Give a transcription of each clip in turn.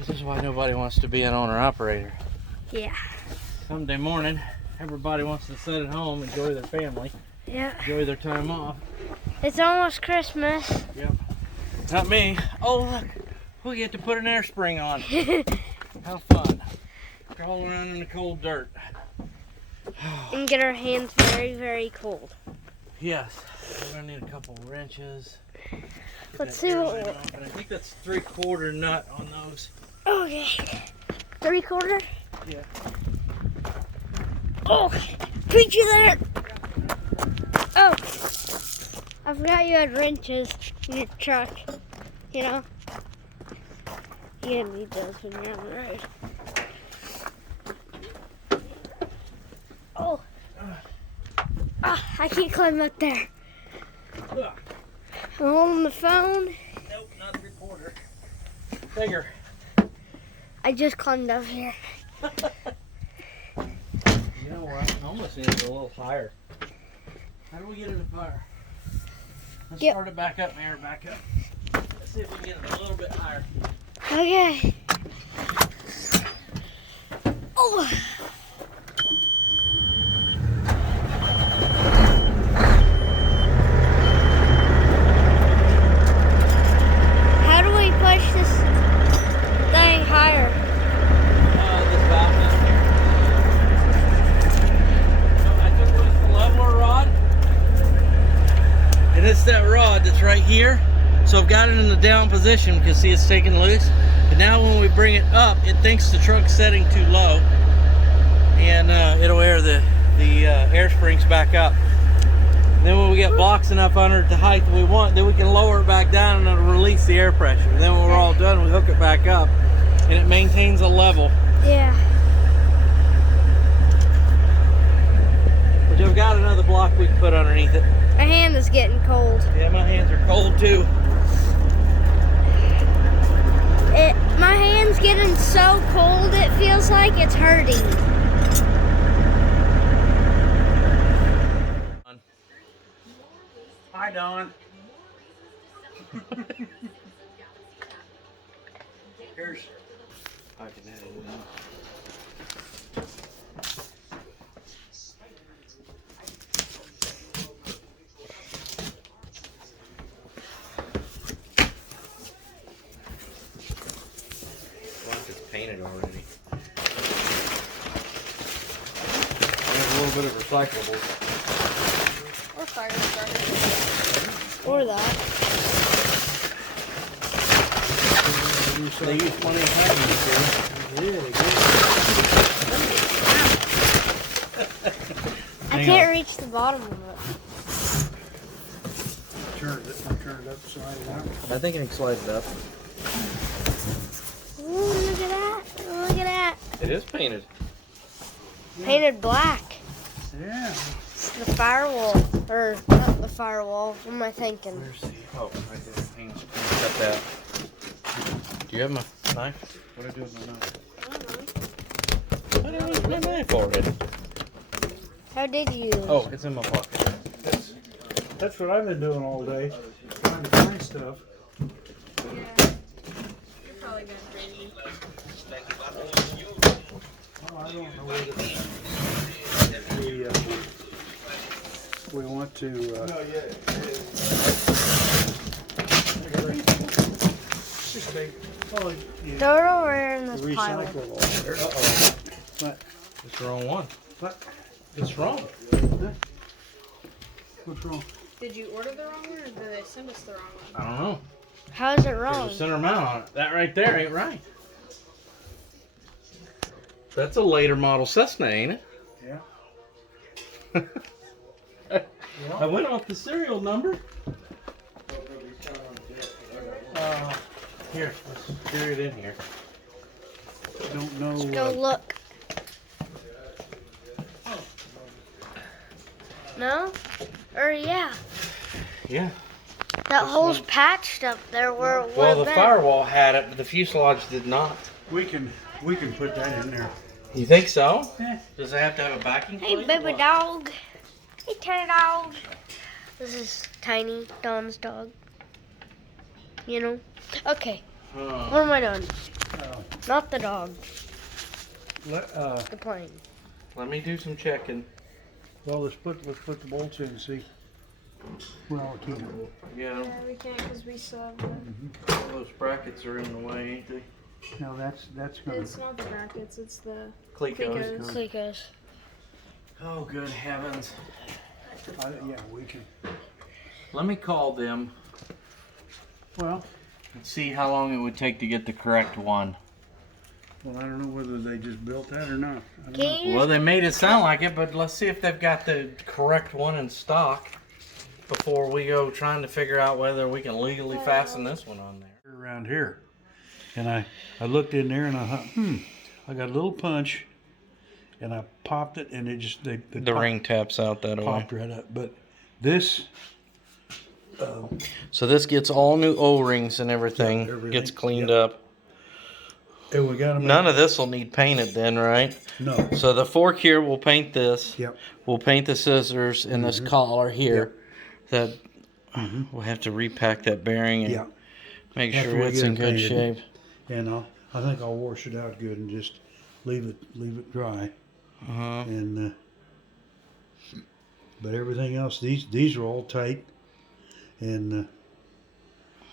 This is why nobody wants to be an owner-operator. Yeah. Someday morning, everybody wants to sit at home, enjoy their family, enjoy their time off. It's almost Christmas. Yep. Not me. Oh, look. We get to put an air spring on. How fun. Crawl around in the cold dirt. And get our hands very, very cold. Yes. We're going to need a couple wrenches. Let's see what we're... I think that's 3/4 nut on those. Okay. 3/4? Yeah. Oh, preach you there. Oh, I forgot you had wrenches in your truck. You know? You don't need those when you're on the road. Oh. I can't climb up there. I'm holding the phone. Nope, not 3/4. Bigger. I just climbed up here. You know what? I almost need it a little higher. How do we get it up higher? Let's start it back up, Mary, back up. Let's see if we can get it a little bit higher. Okay. Oh. How do we push this thing higher? This valve. So I took loose the leveler rod. And it's that rod that's right here. So I've got it in the down position because see it's taking loose. But now when we bring it up, it thinks the truck's setting too low. And it'll air the air springs back up. And then when we get blocks enough under the height that we want, then we can lower it back down and it'll release the air pressure. And then when we're all done, we hook it back up and it maintains a level. Yeah. Which I've got another block we can put underneath it. My hand is getting cold. Yeah, my hands are cold too. My hand's getting so cold it feels like it's hurting. Hi, Dawn. Here's. I can edit it out. It's painted already. There's a little bit of recyclables. Or fire starter. Or that. They use plenty of packing material. I can't reach the bottom of it. Turn it upside down. I think I can slide it up. Ooh, look at that. Look at that. It is painted. Painted black. Yeah. It's the firewall. Or not the firewall. What am I thinking? Where's the... Oh, right there. Hang on. Cut that. Do you have my knife? What do I do with my knife? I don't have my knife already. How did you? Oh, it's in my pocket. That's what I've been doing all day. Trying to find stuff. You're probably going crazy. Oh, I don't know whether we want to just take Throw it over here in this pile. recyclable. What? It's the wrong one. What? It's wrong. What's wrong? Did you order the wrong one or did they send us the wrong one? I don't know. How is it There's wrong? a center mount on it. That right there ain't right. That's a later model Cessna, ain't it? Yeah. I went off the serial number. Here, let's carry it in here. Don't know. Go look. No? Or yeah. Yeah. That hole's patched up there where it Well, would the have been. firewall had it, but the fuselage did not. We can put that in there. You think so? Yeah. Does it have to have a backing Hey, plate or baby what? dog. Hey, turtle dog. This is Tiny, Dawn's dog. You know? Okay. What am I doing? Oh. Not the dog. Let The plane. Let me do some checking. well, let's put the bolts in and see. Well, we can't. Yeah, Yeah, we can't because we still have the... all those brackets are in the way, ain't they? No, that's gonna. It's not the brackets, it's the Clecos. Clecos. Clecos. Oh, good heavens. Yeah, we can. Let me call them Well, and see how long it would take to get the correct one. I don't know whether they just built that or not. I don't know. Can you Well, they made it sound like it, but let's see if they've got the correct one in stock before we go trying to figure out whether we can legally fasten this one on there. Around here, and I looked in there and I thought, I got a little punch, and I popped it, and it just the ring taps out that way. popped right up. But this, So this gets all new O-rings and everything. Yeah, everything. Gets cleaned Yep. up. and we got them. None of this will need painted then, right? No. So the fork here, we'll paint this. Yep. We'll paint the scissors and this collar here. That Mhm. we'll have to repack that bearing and Yeah. make After sure we it's get in it good painted. shape. And I think I'll wash it out good and just leave it dry. Uh-huh. And but everything else, these are all tight, and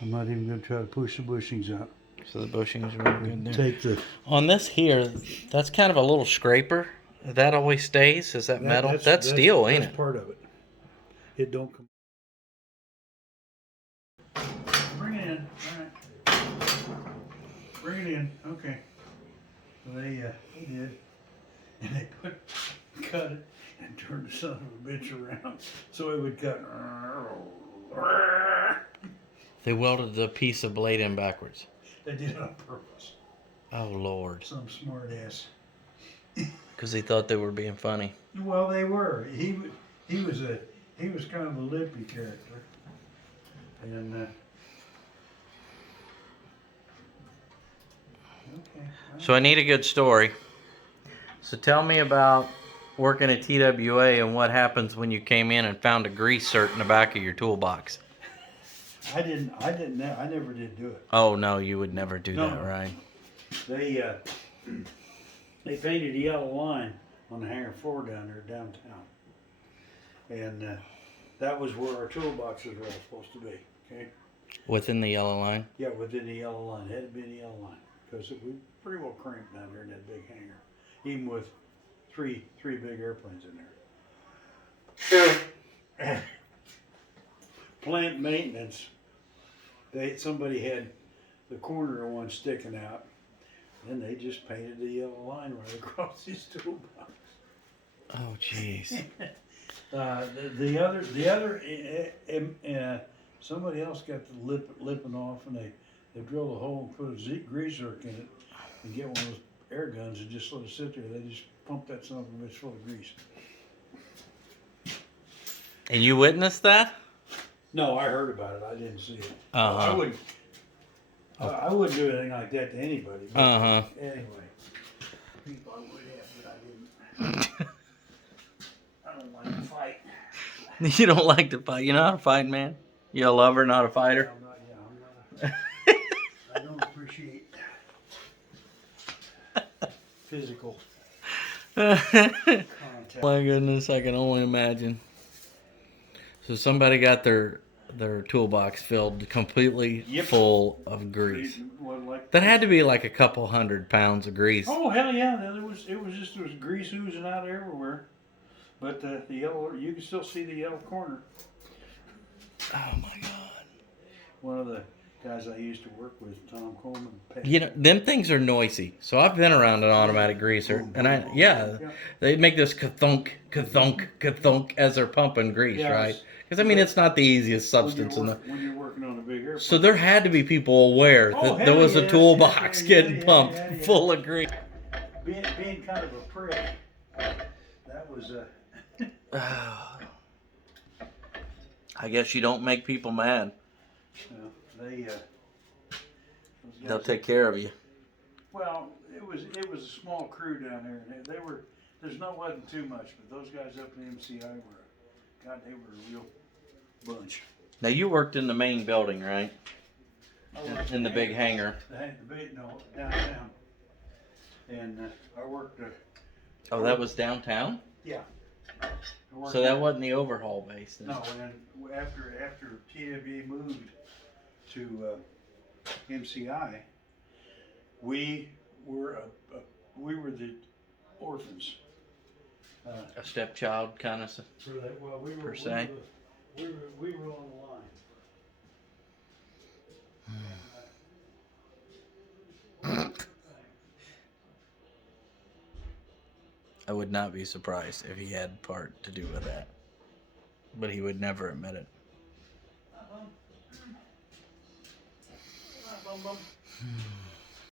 I'm not even going to try to push the bushings out. So the bushings are really good there. Take the On this here, that's kind of a little scraper. That always stays? Is that metal? That's steel, ain't that's it? part of it. It don't come. Bring it in. All right. Bring it in. Okay. They did, and they cut it and turned the son of a bitch around so it would cut. They welded the piece of blade in backwards. They did it on purpose. Oh, Lord. Some smart ass. Because he thought they were being funny. Well, they were. He was kind of a lippy character, and okay. So I need a good story. So tell me about working at TWA and what happens when you came in and found a grease cert in the back of your toolbox. I never did do it. Oh, no, you would never do No. that, right? They painted a yellow line on the hangar floor down there downtown, and that was where our toolboxes were all supposed to be. Okay. Within the yellow line? Yeah, within the yellow line. It had to be in the yellow line because we pretty well cramped down there in that big hangar, even with three big airplanes in there. Plant maintenance. Somebody had the corner of one sticking out, and they just painted the yellow line right across his toolbox. Oh, jeez. The other, somebody else got the lipping off, and they drilled a hole and put a grease zerk in it, and get one of those air guns and just let it sit there. They just pumped that son of a bitch full of grease. And you witnessed that? No, I heard about it. I didn't see it. Uh-huh. I wouldn't do anything like that to anybody. But Uh-huh. Anyway, people I would have, but I didn't. I don't like to fight. You don't like to fight. You're not a fight man? You're a lover, not a fighter? I'm not. I don't appreciate physical contact. My goodness, I can only imagine. So somebody got their toolbox filled completely Yep. full of grease. What, like, That had to be like a couple 100 pounds of grease. oh hell yeah! There was grease oozing out everywhere, but the yellow, you can still see the yellow corner. Oh my God. One of the guys I used to work with, Tom Coleman. You know, them things are noisy. So I've been around an automatic greaser, and they make this ka-thunk, ka-thunk, ka-thunk as they're pumping grease, Yeah, right? Because I mean, it's not the easiest substance in the. When you're working on a big airplane. So there had to be people aware that Oh, there hell was a yeah, toolbox yeah, getting yeah, pumped yeah, yeah. full of grease. Being kind of a prick, that was I guess you don't make people mad. they. Those They'll guys- take care of you. Well, it was a small crew down there, and they were. Wasn't too much, but those guys up in MCI they were a real bunch. Now you worked in the main building, right? In the big hangar. The big, no, downtown. And I worked, Oh, that was downtown? yeah. I worked So that there. wasn't the overhaul base then? No, and after TWA moved to MCI, we were the orphans. A stepchild kind of. For that, well, we were Per se. we were on the line. I would not be surprised if he had part to do with that. But he would never admit it. Bum, bum.